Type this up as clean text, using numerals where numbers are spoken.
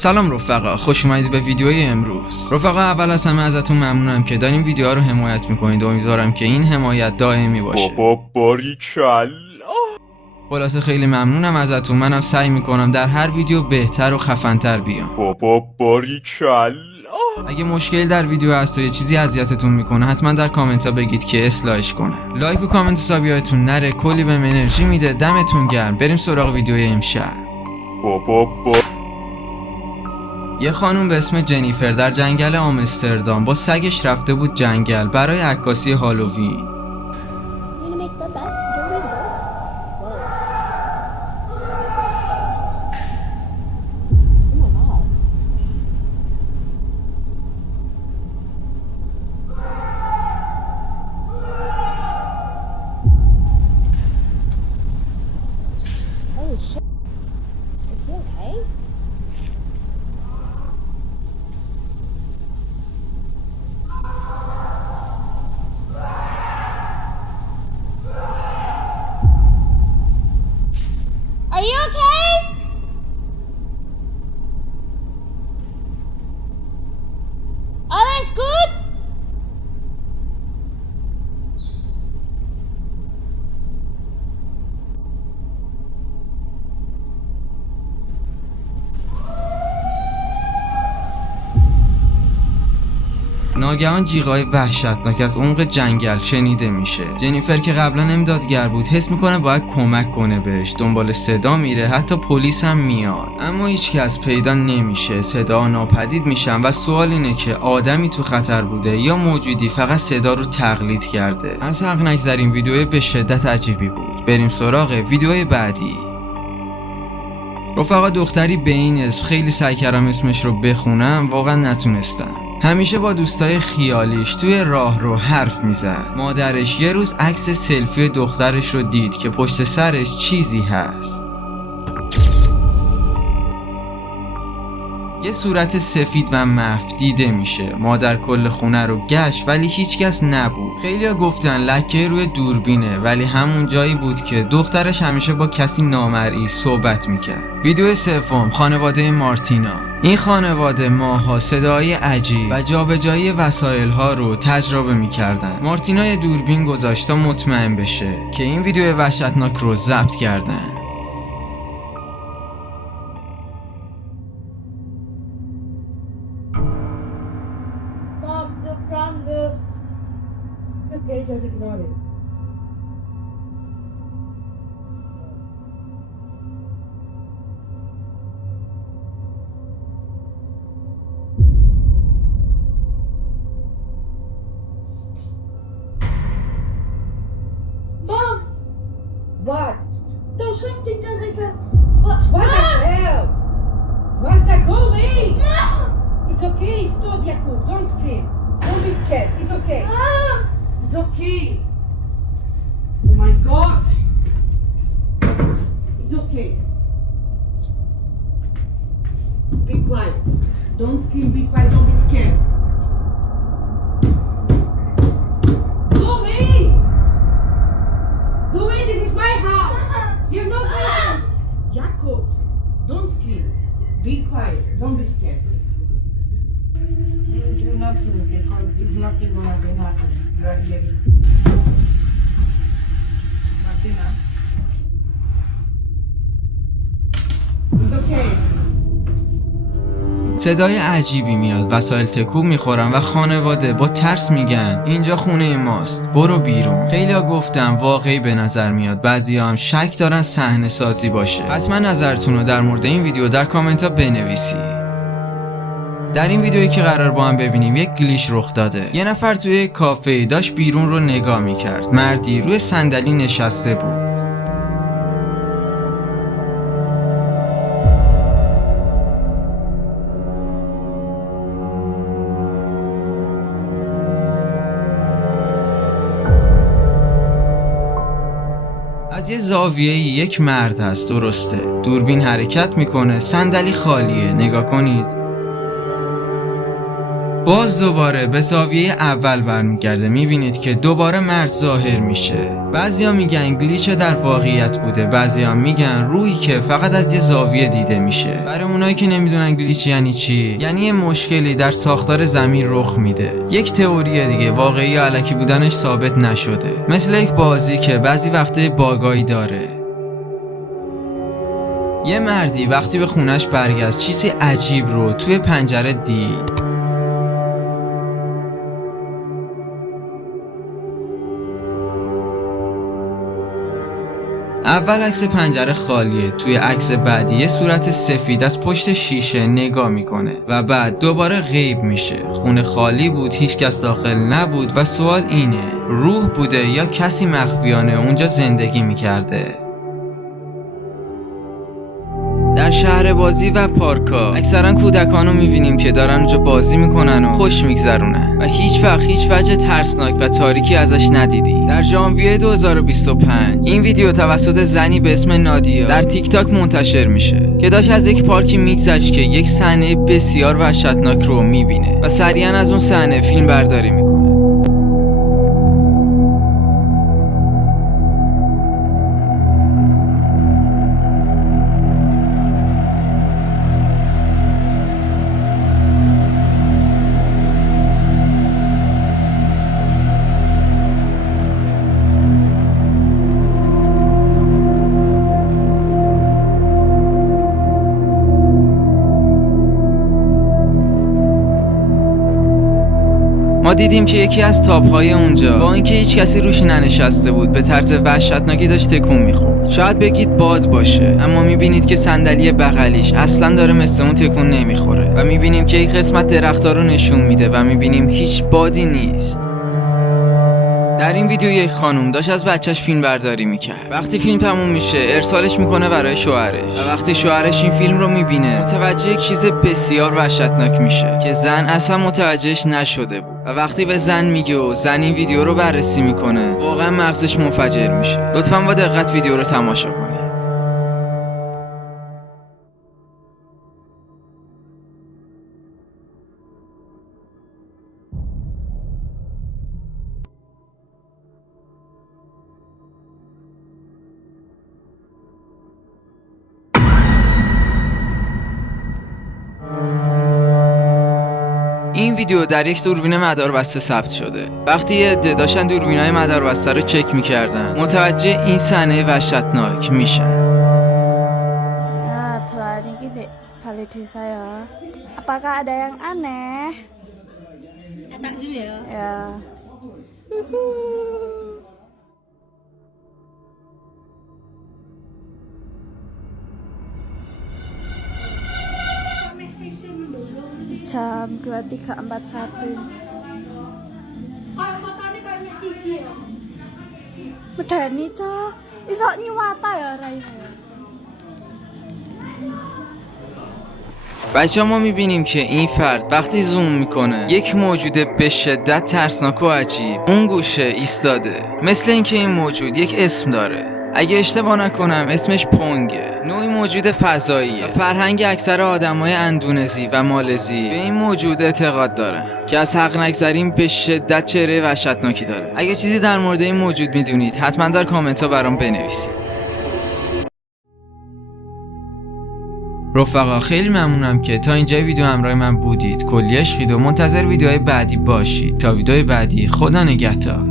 سلام رفقا، خوش اومدید به ویدیوی امروز. رفقا اول از همه ازتون ممنونم که دارین ویدیوها رو حمایت میکنید و امیدوارم که این حمایت دائمی باشه. بابا باریکلا. خلاصه خیلی ممنونم ازتون. منم سعی میکنم در هر ویدیو بهتر و خفن‌تر بیام. بابا باریکلا. اگه مشکلی در ویدیو هست و یه چیزی اذیتتون میکنه حتما در کامنت ها بگید که اصلاحش کنم. لایک و کامنت و ساب یادتون نره، کلی بهم انرژی میده. دمتون گرم. بریم سراغ ویدیوی امشب. بابا یه خانوم به اسم جنیفر در جنگل آمستردام با سگش رفته بود جنگل برای عکاسی هالووین. Are you okay? Alles gut? ناگهان جیغای وحشتناک از عمق جنگل شنیده میشه. جنیفر که قبلا امدادگر بود حس میکنه باید کمک کنه بهش. دنبال صدا میره، حتی پلیس هم میاد، اما هیچ کس پیدا نمیشه. صدا ناپدید میشن و سوال اینه که آدمی تو خطر بوده یا موجودی فقط صدا رو تقلید کرده. از حق نگذریم، ویدیو به شدت عجیبی بود. بریم سراغ ویدیوی بعدی. رفقا دختری به این اسم خیلی سعی کردم اسمش رو بخونم، واقعا نتونستم. همیشه با دوستای خیالیش توی راه رو حرف میزد. مادرش یه روز عکس سلفی دخترش رو دید که پشت سرش چیزی هست. یه صورت سفید و مف دیده میشه. مادر کل خونه رو گشت ولی هیچکس نبود. خیلیا گفتن لکه روی دوربینه، ولی همون جایی بود که دخترش همیشه با کسی نامرئی صحبت میکرد. ویدیو سوم، خانواده مارتینا. این خانواده ماها صدای عجیب و جابجایی وسایل ها رو تجربه میکردن. مارتینا یه دوربین گذاشت تا مطمئن بشه که این ویدیو وحشتناک رو ضبط کردن. Mom, the front move. It's okay, just ignore it. Mom! What? There's something that's like that. What the hell? What's that? Go away! It's okay, stop, Yakub. Don't scream. Don't be scared. It's okay. It's okay. Oh my God. It's okay. Be quiet. Don't scream. Be quiet. Don't be scared. Go away. Go away. This is my house. You're not welcome. Jacob, don't scream. Be quiet. Don't be scared. Do nothing because it's nothing gonna be happen. You are here. Martina. It's okay. صدای عجیبی میاد، وسایل تکون میخورن و خانواده با ترس میگن اینجا خونه ماست، برو بیرون. خیلی‌ها گفتن واقعی به نظر میاد، بعضی‌ها هم شک دارن صحنه سازی باشه. حتما نظرتون رو در مورد این ویدیو در کامنت ها بنویسید. در این ویدیویی که قرار با هم ببینیم یک گلیچ رخ داده. یه نفر توی یک کافه داشت بیرون رو نگاه میکرد. مردی روی صندلی نشسته بود. از یه زاویه‌ای یک مرد هست، درسته. دوربین حرکت میکنه، صندلی خالیه. نگاه کنید. باز دوباره به زاویه اول برمیگرده. میبینید که دوباره مرد ظاهر میشه. بعضیا میگن گلیچ در واقعیت بوده، بعضیا میگن روحی که فقط از یه زاویه دیده میشه. برای اونایی که نمیدونن گلیچ یعنی چی، یعنی یه مشکلی در ساختار زمین رخ میده. یک تئوری دیگه واقعی یا الکی بودنش ثابت نشده، مثل یک بازی که بعضی وقته باگایی داره. یه مردی وقتی به خونش برگشت چیزی عجیب رو توی پنجره دید. اول عکس پنجره خالیه، توی عکس بعدی یه صورت سفید از پشت شیشه نگاه میکنه و بعد دوباره غیب میشه. خونه خالی بود، هیچ کس داخل نبود و سوال اینه روح بوده یا کسی مخفیانه اونجا زندگی میکرده. در شهر بازی و پارکا اکثرا کودکانو میبینیم که دارن اونجا بازی میکنن و خوش میگذرونن و هیچ وجه ترسناک و تاریکی ازش ندیدی. در ژانویه 2025 این ویدیو توسط زنی به اسم نادیا در تیک تاک منتشر میشه که داشت از یک پارکی میگذشت که یک صحنه بسیار وحشتناک رو میبینه و سریعا از اون صحنه فیلم برداری میکنه. ما دیدیم که یکی از تاپ‌های اونجا با اینکه هیچ کسی روش ننشسته بود به طرز وحشتناکی داشت تکون می‌خورد. شاید بگید باد باشه، اما می‌بینید که صندلی بغلیش اصلاً داره مثل اون تکون نمی‌خوره و می‌بینیم که یک قسمت درخت‌ها رو نشون میده و می‌بینیم هیچ بادی نیست. در این ویدیو یک خانم داشت از بچهش فیلم برداری میکرد. وقتی فیلم تموم میشه ارسالش میکنه برای شوهرش و وقتی شوهرش این فیلم رو میبینه متوجه یک چیز بسیار وحشتناک میشه که زن اصلا متوجهش نشده بود و وقتی به زن میگه و زن این ویدیو رو بررسی میکنه واقعا مغزش منفجر میشه. لطفاً با دقت ویدیو رو تماشا کنید. این ویدیو در یک دوربین مداربسته ثبت شده. وقتی یه عده داشتن دوربینای مداربسته رو چک میکردن متوجه این صحنه وحشتناک میشن. Telah ini gini kali di saya. Apakah ada yang aneh? Takjub ya? Ya. Jam 23.41. Kalau motornya kayak Messi ya? Medeni cah, iso nyuwata ya rainya. بچه ما میبینیم که این فرد وقتی زوم میکنه یک موجود به شدت ترسناک و عجیب اون گوشه ایستاده، مثل اینکه این موجود یک اسم داره. اگه اشتباه نکنم اسمش پونگه، نوعی موجود فضاییه. فرهنگ اکثر آدمای اندونزی و مالزی به این موجود اعتقاد دارن که از حق نگذریم به شدت چهره وحشتناکی داره. اگه چیزی در مورد این موجود میدونید حتما در کامنت ها برام بنویسید. رفقا خیلی ممنونم که تا اینجا ویدیو همراه من بودید. کلی عشقید و منتظر ویدیوهای بعدی باشید. تا ویدیوهای بعدی خدا نگهدار.